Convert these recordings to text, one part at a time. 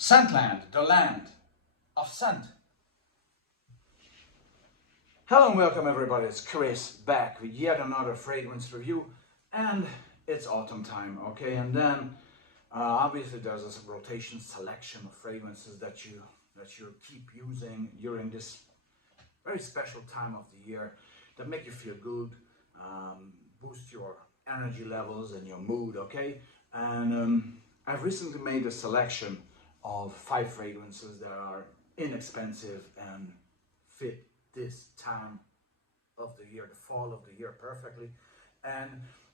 Scentland, the land of scent. Hello and welcome everybody, it's Chris back with yet another fragrance review, and it's autumn time, okay? And then obviously there's this rotation selection of fragrances that you keep using during this very special time of the year that make you feel good, boost your energy levels and your mood, okay? And I've recently made a selection of 5 fragrances that are inexpensive and fit this time of the year, the fall of the year, perfectly. And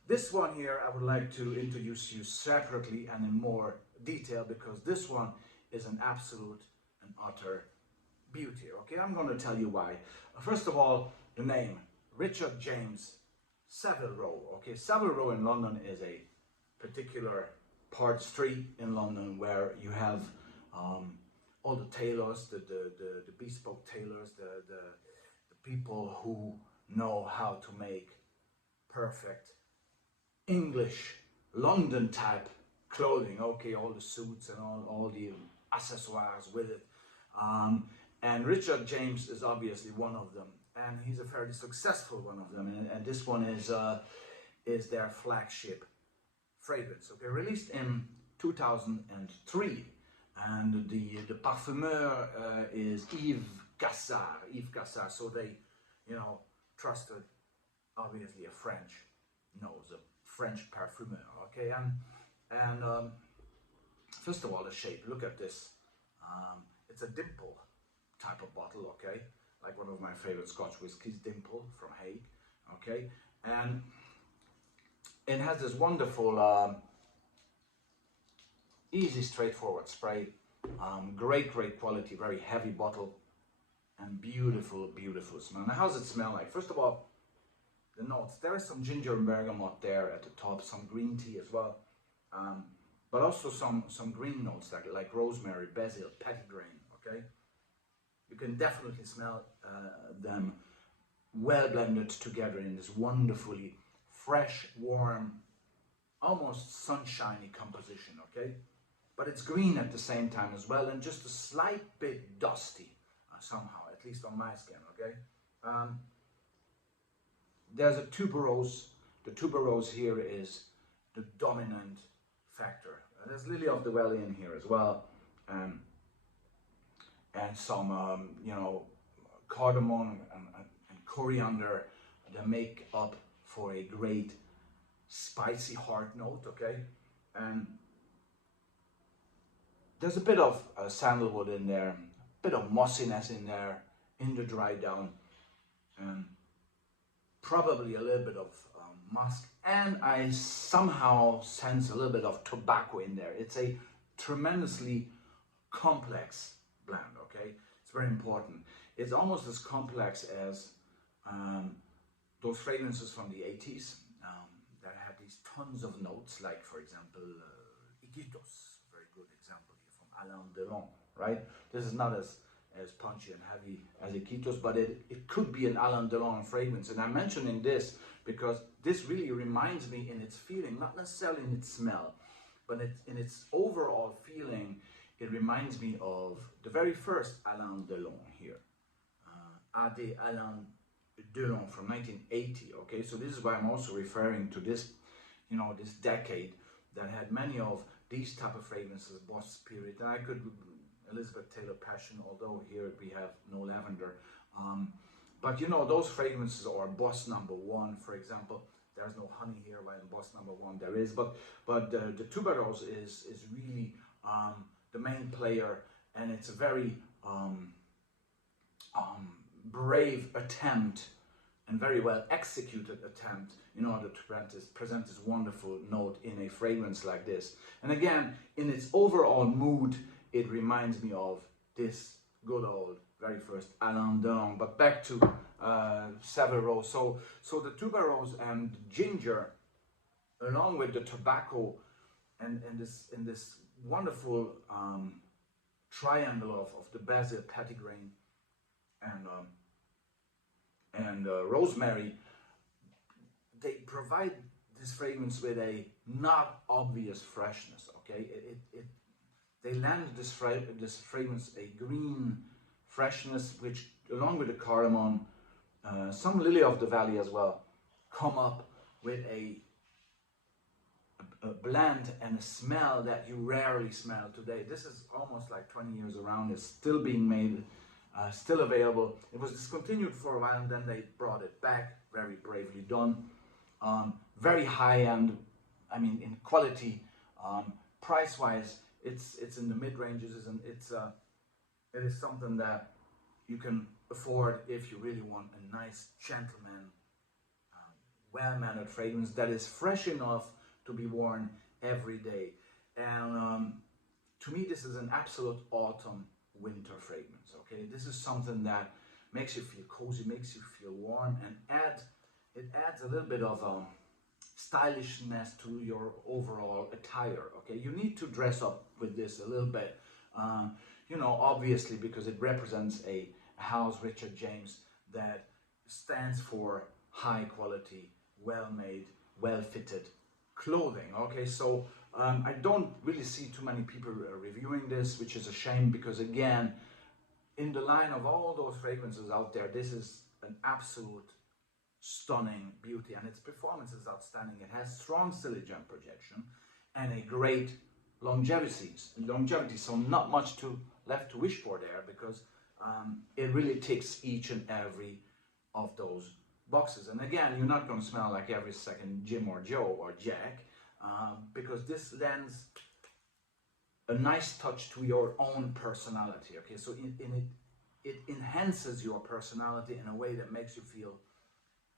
this one here I would like to introduce you separately and in more detail, because this one is an absolute and utter beauty, okay? I'm going to tell you why. First of all, the name, Richard James Savile Row, okay? Savile Row in London is a particular part street in London where you have all the tailors, the bespoke tailors, the people who know how to make perfect English London type clothing, okay, all the suits and all the accessoires with it. And Richard James is obviously one of them, and he's a fairly successful one of them, and this one is their flagship fragrance, okay, released in 2003, and the parfumeur is Yves Cassar, so they, you know, trusted obviously a French parfumeur, okay? And first of all, the shape, look at this. It's a dimple type of bottle, okay, like one of my favorite Scotch whiskies, Dimple from Hague, okay? And it has this wonderful easy, straightforward spray, great quality, very heavy bottle, and beautiful smell. Now, how does it smell like? First of all, the notes, there is some ginger and bergamot there at the top, some green tea as well, but also some green notes like rosemary, basil, petitgrain, okay? You can definitely smell them well blended together in this wonderfully fresh, warm, almost sunshiny composition, okay? But it's green at the same time as well, and just a slight bit dusty somehow, at least on my skin, okay? There's a tuberose. The tuberose here is the dominant factor. There's lily of the valley in here as well, and some you know, cardamom and coriander that make up for a great spicy hard note, okay? And there's a bit of sandalwood in there, a bit of mossiness in there in the dry down, and probably a little bit of musk, and I somehow sense a little bit of tobacco in there. It's a tremendously complex blend, okay? It's very important. It's almost as complex as those fragrances from the 80s that had these tons of notes, like for example Iquitos, very good example here from Alain Delon, right? This is not as punchy and heavy as Iquitos, but it could be an Alain Delon fragrance. And I'm mentioning this because this really reminds me in its feeling, not necessarily in its smell, but in its overall feeling, it reminds me of the very first Alain Delon here, A.D. Alain Delon from 1980, okay? So this is why I'm also referring to this, you know, this decade that had many of these type of fragrances, Boss Spirit, and I could, Elizabeth Taylor Passion, although here we have no lavender. But you know, those fragrances are Boss Number 1, for example. There's no honey here, while in Boss Number 1 there is. But the tuberose is really the main player, and it's a very brave attempt and very well executed attempt in order to present this wonderful note in a fragrance like this. And again, in its overall mood, it reminds me of this good old very first Alain Delon. But back to Savile Row. So the tuberose and ginger, along with the tobacco and this wonderful triangle of the basil, petitgrain, and rosemary, they provide this fragrance with a not obvious freshness, okay? they lend this fragrance a green freshness, which along with the cardamom, some lily of the valley as well, come up with a blend and a smell that you rarely smell today. This is almost like 20 years around. It's still being made, still available. It was discontinued for a while and then they brought it back. Very bravely done. Very high end, I mean in quality. Price wise, it's in the mid ranges, and it is something that you can afford if you really want a nice gentleman, well-mannered fragrance that is fresh enough to be worn every day. And to me, this is an absolute autumn winter fragrance. Okay, this is something that makes you feel cozy, makes you feel warm, and it adds a little bit of stylishness to your overall attire. Okay, you need to dress up with this a little bit, you know, obviously, because it represents a house, Richard James, that stands for high quality, well made, well fitted clothing. Okay, so I don't really see too many people reviewing this, which is a shame, because again, in the line of all those fragrances out there, this is an absolute stunning beauty, and its performance is outstanding. It has strong silicone projection and a great longevity, so not much left to wish for there, because it really ticks each and every of those boxes. And again, you're not going to smell like every second Jim or Joe or Jack, because this lends a nice touch to your own personality. Okay, so it enhances your personality in a way that makes you feel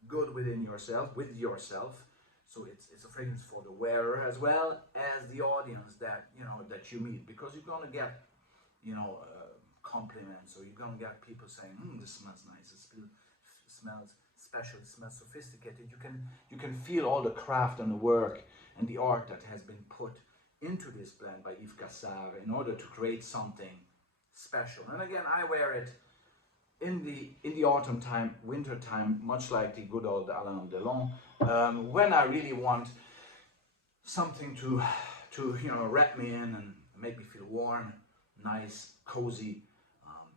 good within yourself, with yourself. So it's a fragrance for the wearer as well as the audience that you meet, because you're gonna get compliments, or you're gonna get people saying, this smells nice, it smells special, it smells sophisticated. You can feel all the craft and the work and the art that has been put into this blend by Yves Cassar in order to create something special. And again, I wear it in the autumn time, winter time, much like the good old Alain Delon, when I really want something to wrap me in and make me feel warm, nice, cozy,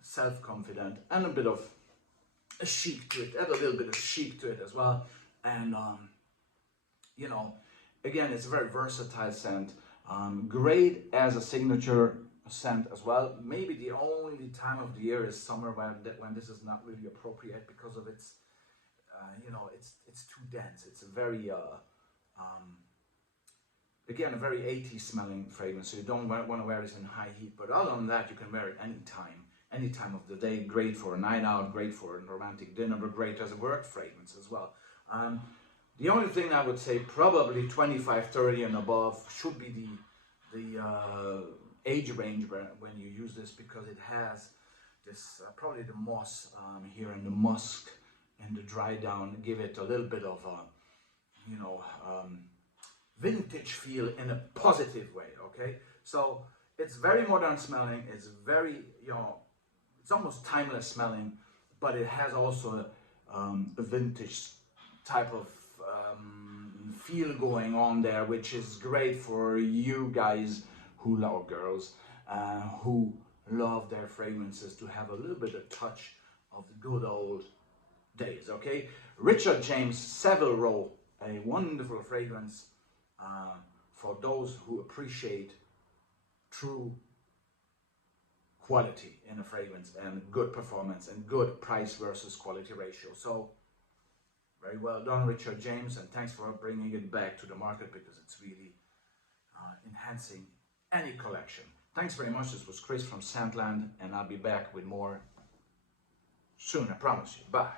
self-confident, and a bit of a chic to it. Add a little bit of chic to it as well. And again, it's a very versatile scent. Great as a signature scent as well. Maybe the only time of the year is summer when this is not really appropriate, because of its it's too dense. It's a very again, a very 80s smelling fragrance, so you don't want to wear this in high heat. But other than that, you can wear it any time of the day. Great for a night out, great for a romantic dinner, but great as a work fragrance as well. The only thing I would say, probably 25, 30 and above should be the age range when you use this, because it has this probably the moss here and the musk and the dry down give it a little bit of vintage feel in a positive way. Okay, so it's very modern smelling. It's very it's almost timeless smelling, but it has also a vintage type of feel going on there, which is great for you guys who love girls, who love their fragrances to have a little bit of touch of the good old days. Okay, Richard James Savile Row, a wonderful fragrance for those who appreciate true quality in a fragrance and good performance and good price versus quality ratio. So very well done, Richard James, and thanks for bringing it back to the market, because it's really enhancing any collection. Thanks very much. This was Chris from Scentland, and I'll be back with more soon, I promise you. Bye.